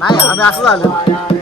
नाही आम्ही असं झालं.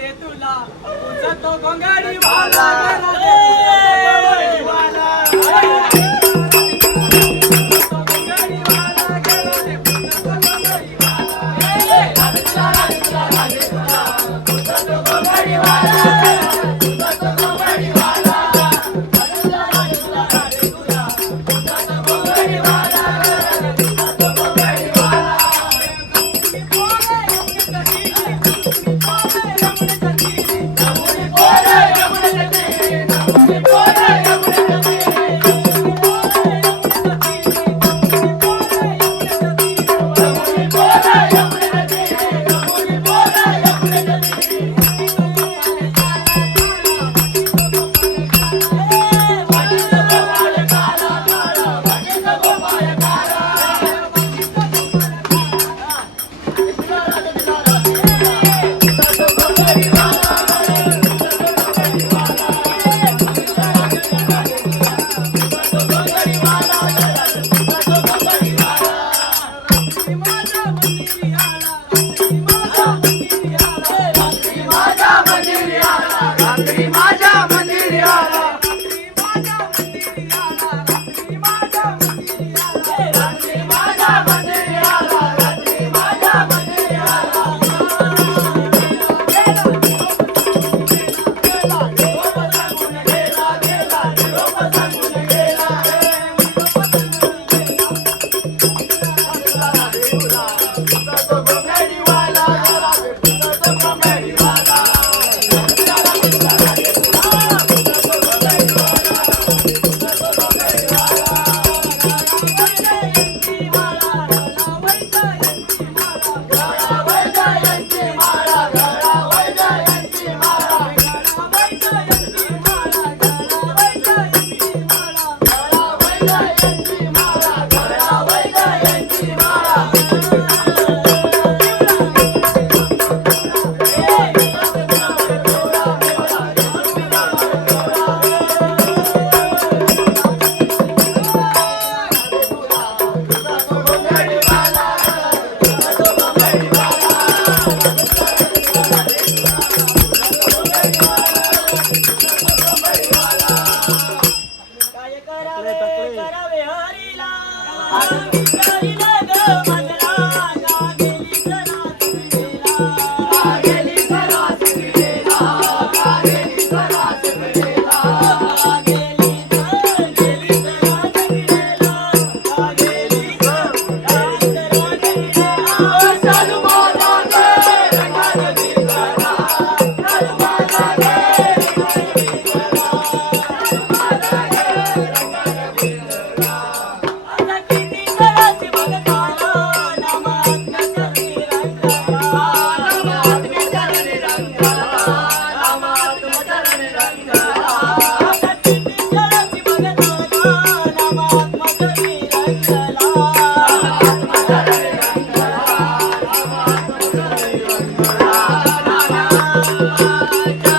तुला. राधे तुला तुझा गोंगाडी वाला Amen. Thank you. Thank you.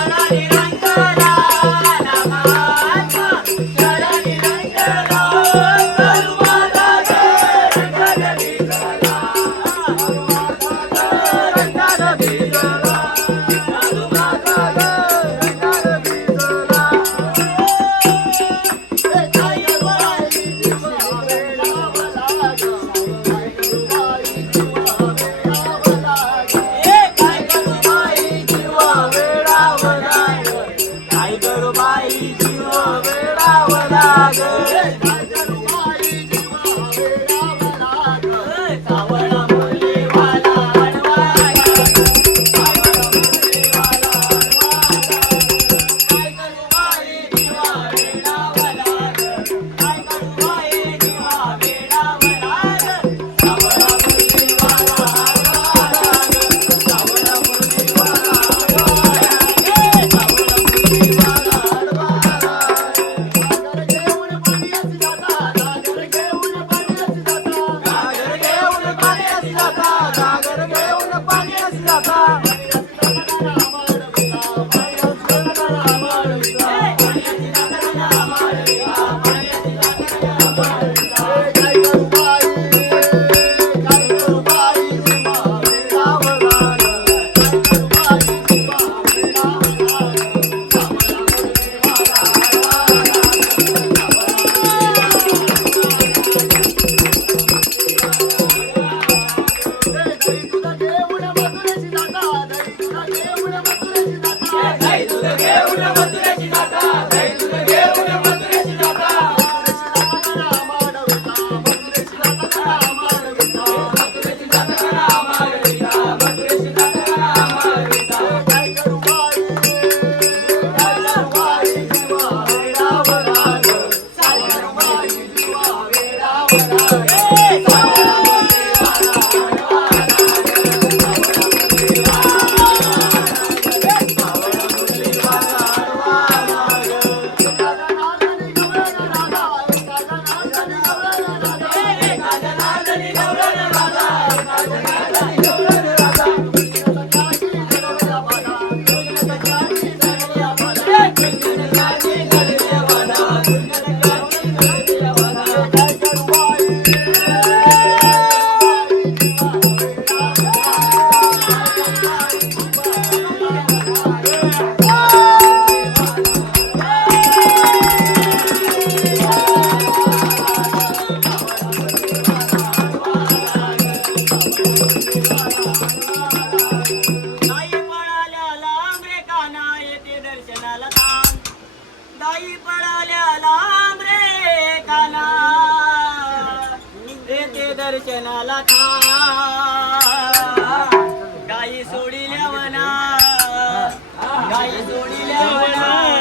झाला का गाई सोडिल्या वना. गाई सोडिल्या वना.